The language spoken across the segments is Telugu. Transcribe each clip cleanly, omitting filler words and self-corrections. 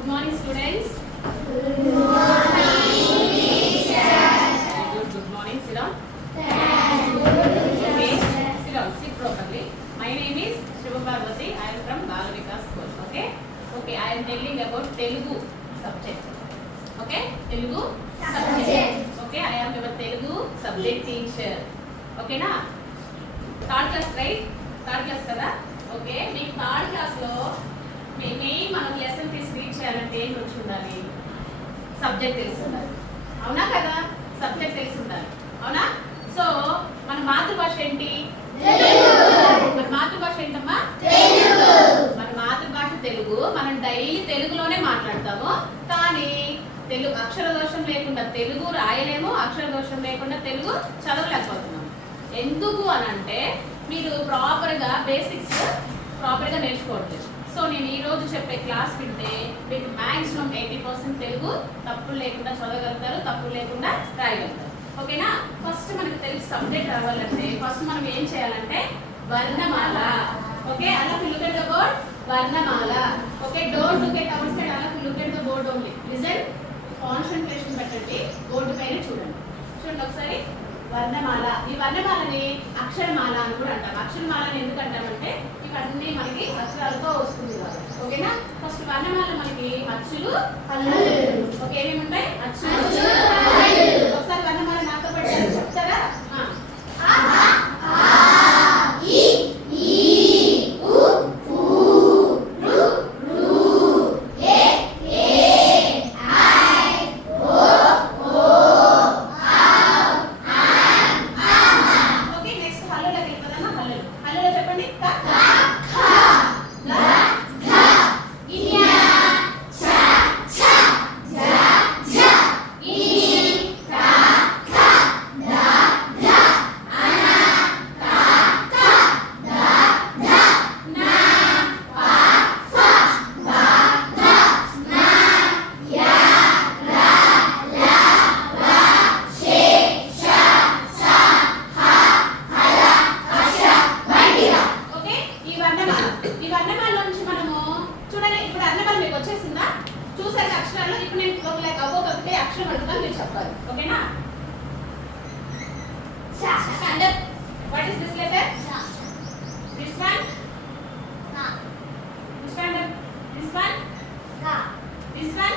Good morning, students. Good morning, teacher. Good morning. Sit down. Thank you. Okay. Sit down. Sit properly. My name is Shiva Parvati. I am from Bala Vikas School. Okay. Okay. I am telling about Telugu subject. Okay. Telugu subject. Okay. I am your Telugu subject teacher. Okay na? Third class, right? Third class kada? Okay. మీకు third class లో మెయిన్ మనం లెసన్ తీసి రీడ్ చేయాలంటే ఏం వచ్చి ఉండాలి? సబ్జెక్ట్ తెలిసి ఉండాలి. అవునా కదా? సబ్జెక్ట్ తెలిసి ఉండాలి. అవునా? సో మన మాతృభాష ఏంటి? మన మాతృభాష ఏంటమ్మా? మన మాతృభాష తెలుగు. మనం డైలీ తెలుగులోనే మాట్లాడతాము. కానీ తెలుగు అక్షర దోషం లేకుండా తెలుగు రాయలేము, అక్షర దోషం లేకుండా తెలుగు చదవలేకపోతున్నాము. ఎందుకు అని అంటే మీరు ప్రాపర్గా బేసిక్స్ ప్రాపర్గా నేర్చుకోవట్లేదు. సో నేను ఈరోజు చెప్పే క్లాస్ వింటే మీకు మ్యాక్సిమం 80% తెలుగు తప్పులు లేకుండా చదవగలుగుతారు, తప్పులు లేకుండా రాయగలుగుతారు. ఓకేనా? ఫస్ట్ మనకి తెలుగు సబ్జెక్ట్ రావాలంటే ఫస్ట్ మనం ఏం చేయాలంటే వర్ణమాల. ఓకే, అలా లుక్ ఎట్ ద బోర్డ్. వర్ణమాల. Okay, don't look at our side, అలా look at the board only. Listen, concentration పెట్టండి, బోర్డు పైన చూడండి. చూడండి ఒకసారి. వర్ణమాల. ఈ వర్ణమాలని అక్షరమాల అని కూడా అంటాం. అక్షరమాలని ఎందుకు అంటామంటే ఇవన్నీ మనకి అక్షరాలతో వస్తుంది కదా. ఓకేనా? ఫస్ట్ వర్ణమాల మనకి అచ్చులు, హల్లులు. ఓకే, ఏమేమి ఉంటాయి? అచ్చులు, హల్లులు. ఒకసారి వర్ణమాల నాతో పెట్టారు, చెప్తారా? చూసారు అక్షరాలు. ఇప్పుడు నేను ఒక్కొక్కటి అక్షరం అడుగుతాను, మీరు చెప్పాలి. ఓకేనా? Stand up. What is this letter? This one? Stand up. This one? This one?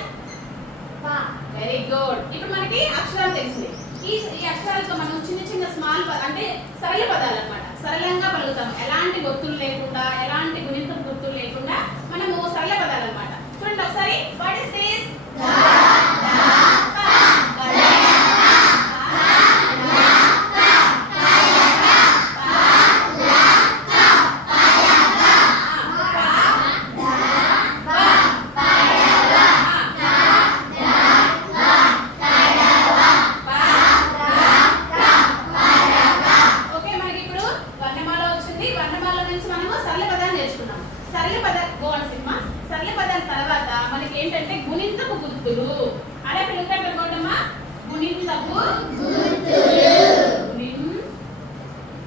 Very good. ఇప్పుడు మనకి అక్షరాలు తెలిసింది. ఈ అక్షరాలతో మనం చిన్న చిన్న స్మాల్ అంటే సరళ పదాలు అన్నమాట. సరళంగా పలుకుతాం, ఎలాంటి గుర్తులు లేకుండా, ఎలాంటి గుణింత గుర్తులు లేకుండా మనము సరళ పదాలు అన్నమాట. చూడండి ఒకసారి. What is this? ఏంటంటే గుణింతపు గుర్తులు. అలా పిలుస్తారు అనుకోండమ్మా. గుణింతపు గుర్తులు.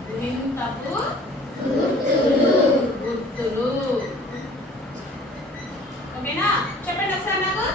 గుణింతపు గుర్తులు. ఓకేనా? చెప్పండి ఒకసారి నాకు.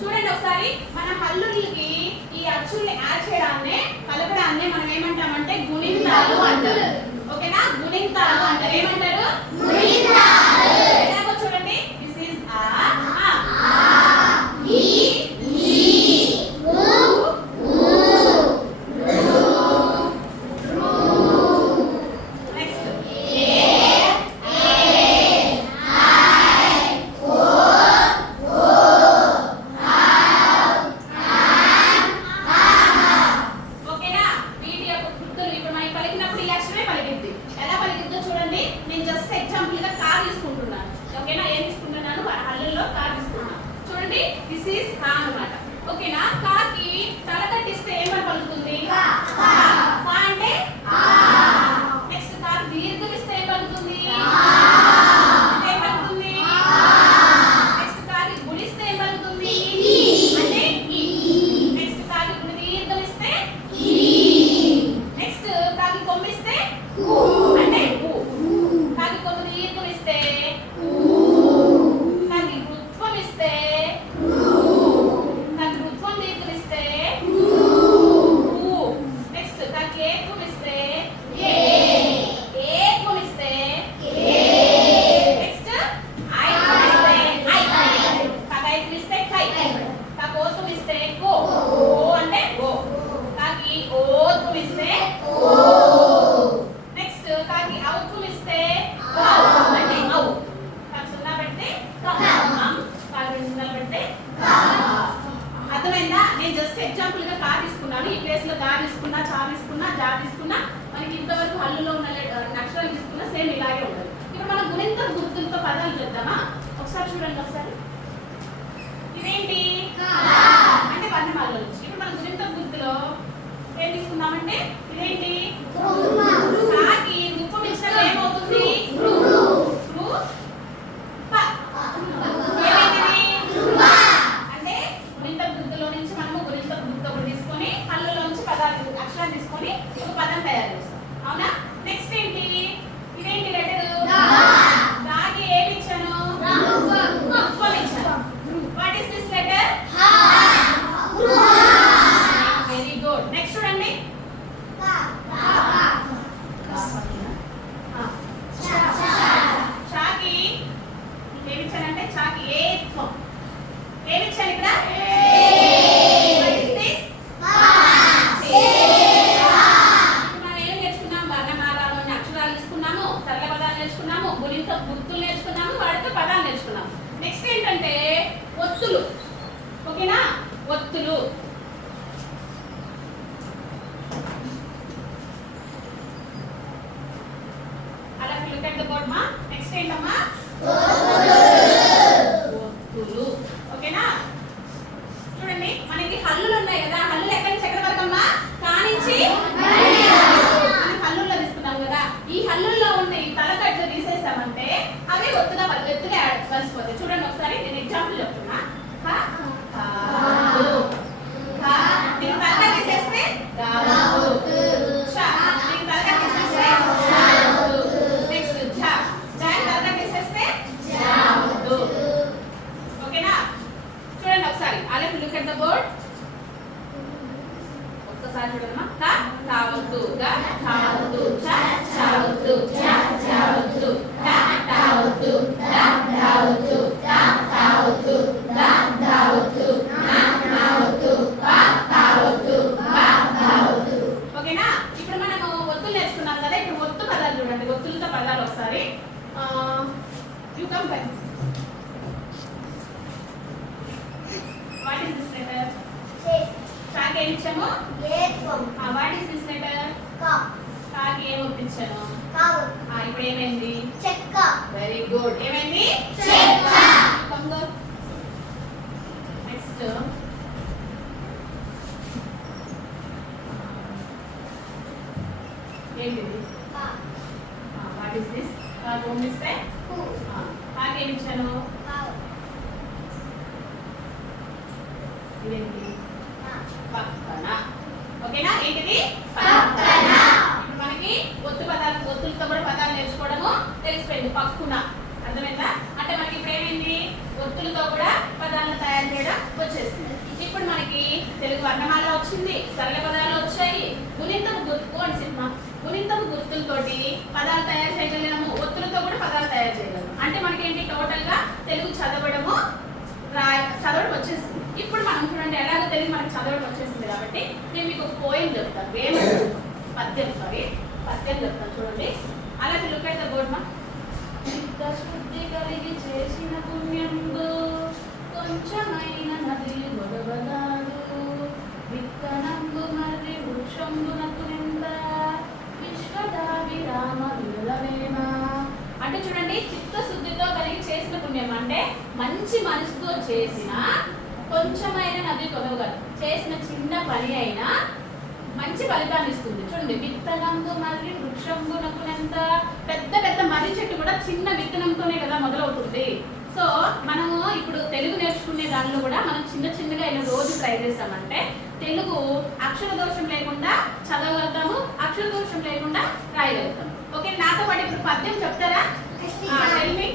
చూడండి ఒకసారి. మన హల్లు ఎగ్జాంపుల్ గా కా తీసుకున్నాను, ఈ ప్లేస్ లో గా తీసుకున్నా, చా తీసుకున్నా, జా తీసుకున్నా, మనకి ఇంతవరకు హల్లులో ఉన్న అక్షరాలు తీసుకున్నా సేమ్ ఇలాగే ఉంటుంది. ఇప్పుడు మనం గుణింత గుర్తులతో పదాలు చేద్దామా? ఒకసారి చూడండి ఒకసారి. ఇదేంటి అంటే వర్ణమాలలో నుంచి. ఇప్పుడు మనం గుణింత గుర్తులో ఏం తీసుకున్నామంటే ఇదేంటి కాకి రూపం ఇచ్చినప్పుడు ఏమవుతుంది? అంటే గుణింత గుర్తులో నుంచి మనము గుణింత గుర్తు తీసుకొని హల్లులోంచి పదాలు అక్షరాలు తీసుకొని ఒక పదం తయారు చేస్తాం. అవునా? నెక్స్ట్ ఏంటి? ఇదేంటి లెటర్? దాకి ఏమి ఇచ్చాను? రూపం ఇచ్చాను. What is this letter? Very good. Next చూడండి. చాకి ఏమి ఇచ్చానంటే చాకి ఏత్వం. ఏమి ఇచ్చాను ఇక్కడ? మనం ఏం నేర్చుకున్నాం? వర్ణమాలలోని అక్షరాలు తీసుకున్నాము, సరళ పదాలు నేర్చుకున్నాము, గుణింత గుర్తులు నేర్చుకున్నాము, వాటితో పదాలు నేర్చుకున్నాము. నెక్స్ట్ ఏంటంటే ఒత్తులు. ఓకేనా? ఒత్తులు. అలా look at the board మా. నెక్స్ట్ ఏంటమ్మా? ఒత్తులు. ఓకేనా? చూడండి, మనకి హల్లులు ఉన్నాయి కదా, హల్లులు ఎక్కడి నుంచి ఎక్కడి వరకు అమ్మా? కానించి మనం హల్లుల్లో తీసుకున్నాం కదా. ఈ హల్లుల్లో ఉన్న ఈ తలకట్లు తీసేసామంటే అవి ఒత్తుగా ఎత్తుగా కలిసిపోతాయి. చూడండి ఒకసారి, నేను ఎగ్జాంపుల్ చెప్తున్నా. దీని తలక తీసేస్తే ఓకేనా? చూడండి ఒకసారి. అలా లుక్ ఎట్ ద బోర్డ్. ఒక్కసారి చూడమ్మా. తావద్దు, తావద్దు, చావద్దు, చావద్దు, తావద్దు, తావద్దు, తావద్దు, తావద్దు, నావద్దు, తావద్దు, తావద్దు. ఓకేనా? ఇప్పుడు మనము ఒత్తులు నేర్చుకున్నాం కదా. ఇప్పుడు ఒత్తు పదాలు చూడండి. ఒత్తులతో పదాలు ఒకసారి. You come by. What is this letter? చాకి ఏమి ఇచ్చాము? What is this letter? కాకి ఏమి ఒప్పించాను? ఇప్పుడు ఏమైంది? చెక్క. Very good. ఏమైంది? చెక్క. నెక్స్ట్ ఏంటిది? What is this? పంపిస్తే కాకి ఏమి ఇచ్చాను? ఇదేంటి? పక్కన. ఓకేనా? ఏంటిది? పక్కన. ఇప్పుడు మనకి ఒత్తు పదాలు, ఒత్తులతో కూడా పదాలు నేర్చుకోవడము తెలిసిపోయింది. పక్కున. అర్థమైందా? అంటే మనకి ఇప్పుడు ఏమైంది? ఒత్తులతో కూడా పదాలను తయారు చేయడం వచ్చేసింది. ఇప్పుడు మనకి తెలుగు వర్ణమాల వచ్చింది, సరళ పదాలు వచ్చాయి, గుణింతపు గుర్తు అని సినిమా. గుణింతపు గుర్తులతోటి పదాలు తయారు చేయగలము, ఒత్తులతో కూడా పదాలు తయారు చేయగలము. అంటే మనకి ఏంటి? టోటల్ గా తెలుగు చదవడము చదవడం వచ్చేసింది. ఇప్పుడు మనం చూడండి, ఎలాగో తెలుగు మనకు చదవడం వచ్చేసింది కాబట్టి నేను మీకు ఒక పోయం చెప్తాను. పద్యం చెప్తాను. చూడండి. అలాగే లుక్ ఎట్ ద బోర్డ్ మా. శుద్ధి కలిగి చేసిన పుణ్యంబు కొంచెమైన నది గొడవగాడు, విత్తనంబు మర్రి వృక్షంబునకు నింద విశ్వదావిరామ విరళవేమ. అంటే చూడండి, చిత్తశుద్ధితో కలిగి చేసిన పుణ్యం అంటే మంచి మనసుతో చేసిన కొంచెమైన నది కొలవగలదు. చేసిన చిన్న పని అయినా మంచి ఫలితాన్ని ఇస్తుంది. చూడండి, విత్తనంబు మర్రి వృక్షంబునకునంత. పెద్ద పెద్ద మర్రి చెట్టు కూడా చిన్న విత్తనంతోనే కదా మొదలవుతుంది. సో మనము ఇప్పుడు తెలుగు నేర్చుకునే దానిలో కూడా మనం చిన్న చిన్నగా ఇలా రోజు ట్రై చేసామంటే తెలుగు అక్షర దోషం లేకుండా చదవగలుగుతాము, అక్షర దోషం లేకుండా రాయగలుగుతాము. ఓకే, నాతో పాటు ఇప్పుడు పద్యం చెప్తారా? Tell me.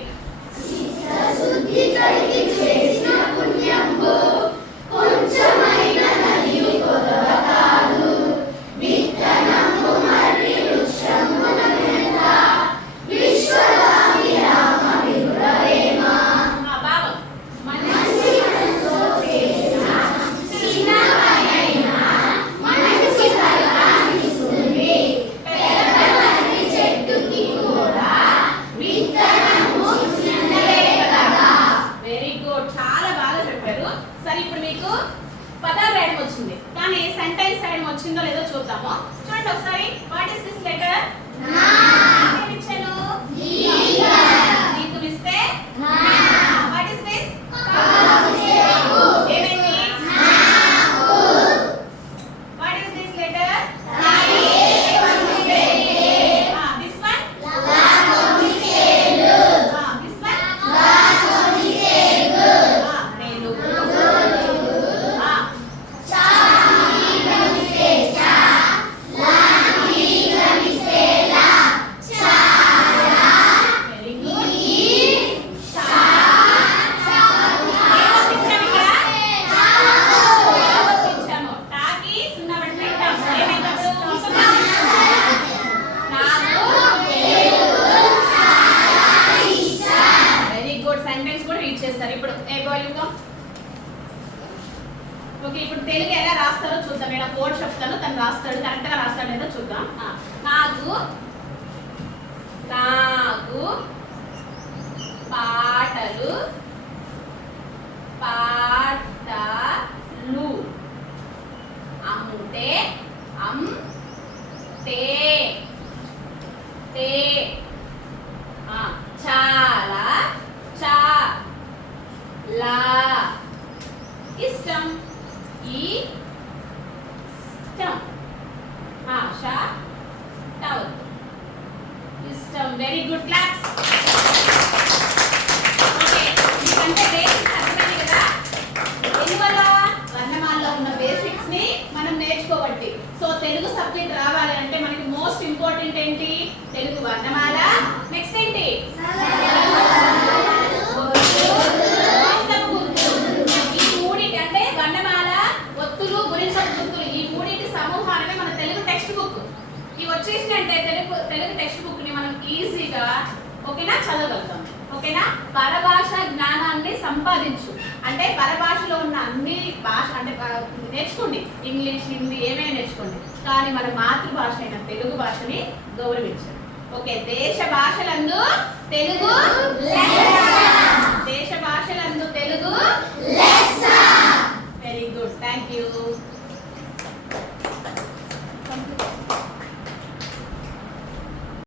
పదాలు రాయడం వచ్చింది కానీ సెంటెన్స్ రాయడం వచ్చిందో లేదో చూద్దాము. చూడండి ఒకసారి. What is this letter? ఇచ్చాను నీకు ఇస్తే వాట్ ఇస్ దిస్? ఏమైంది? What is this letter? This one? This one? Okay, ఇప్పుడు తెలుగు ఎలా రాస్తారో చూద్దాం. నేను కోడ్ చెప్తాను, తను రాస్తాడు. కరెక్ట్ గా రాస్తాడు లేదో చూద్దాం. నాకు నాకు పాటలు పాటలు అమ్ముతే తే తే చాలా చాలా ఇష్టం ఇష్టం ఆశా టవల్ ఇష్టం. Very good. క్లాప్స్. ఓకే, మీకంటే బేసిక్స్ అర్థమైంది కదా. ఎందువల్ల? వర్ణమాలలో ఉన్న బేసిక్స్ ని మనం నేర్చుకోబట్టి. సో తెలుగు సబ్జెక్ట్ రావాలి అంటే మనకి మోస్ట్ ఇంపార్టెంట్ ఏంటి? తెలుగు వర్ణమాల. నెక్స్ట్ ఏంటి? ఈ మూడింటి అంటే వర్ణమాల, ఒత్తులు, గుణించపు గుర్తులు, ఈ మూడింటి సమూహాన్ని మన తెలుగు టెక్స్ట్ బుక్ ఇవి వచ్చేసినంటే తెలుగు టెక్స్ట్ బుక్ ని మనం ఈజీగా ఓకేనా చదవగలుగుతాం. ఓకేనా? పరభాష జ్ఞానాన్ని సంపాదించు అంటే పరభాషలో ఉన్న అన్ని భాష అంటే నేర్చుకోండి. ఇంగ్లీష్, హిందీ ఏమైనా నేర్చుకోండి, కానీ మన మాతృభాష అయిన తెలుగు భాషని గౌరవించండి. ఓకే, దేశ భాషలందు తెలుగు దేశ భాష